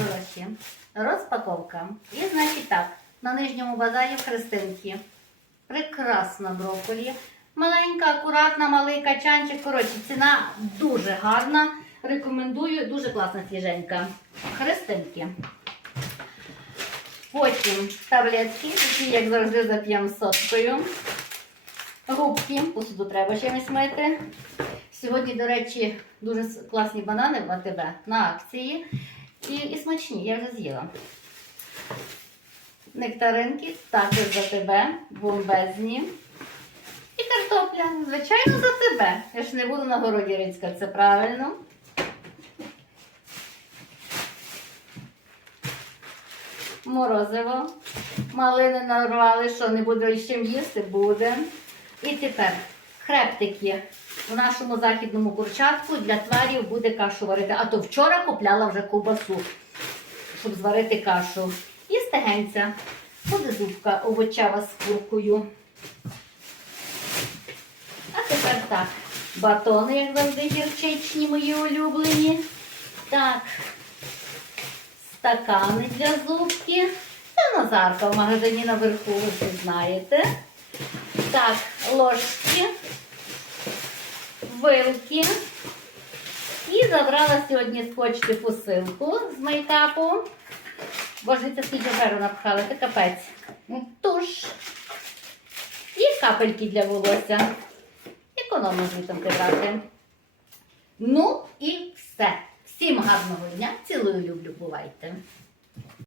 Хороші. Розпаковка. І значить так, на нижньому базарі в. Прекрасна брокколі. Маленька, акуратна, малий качанчик. Коротше, ціна дуже гарна. Рекомендую, дуже класна свіженька. Христинки. Потім таблетки, які, як завжди, зап'ємо соткою. Губки, посуду треба чимось мити. Сьогодні, до речі, дуже класні банани в АТБ на акції. І, і смачні, я вже з'їла. Нектаринки також за тебе, бомбезні. І картопля, звичайно, за тебе. Я ж не буду на городі ринська, це правильно. Морозиво. Малини нарвали, що не буде з чим їсти, буде. І тепер хребтики. У нашому західному курчатку для тварів буде кашу варити. А то вчора купляла вже ковбасу, щоб зварити кашу. І стегенця. Буде зубка овочева з куркою. А тепер так. Батони, як завжди, гірчичні, мої улюблені. Так. Стакани для зубки. Та Назарка в магазині наверху, ви знаєте. Так, ложки, вилки. І забрала сьогодні з почти посилку з мейкапу. Боже, це скільки паперу напхали, це капець. Туш. І капельки для волосся. Економно звітом брати. Ну і все. Всім гарного дня. Цілую, люблю, бувайте.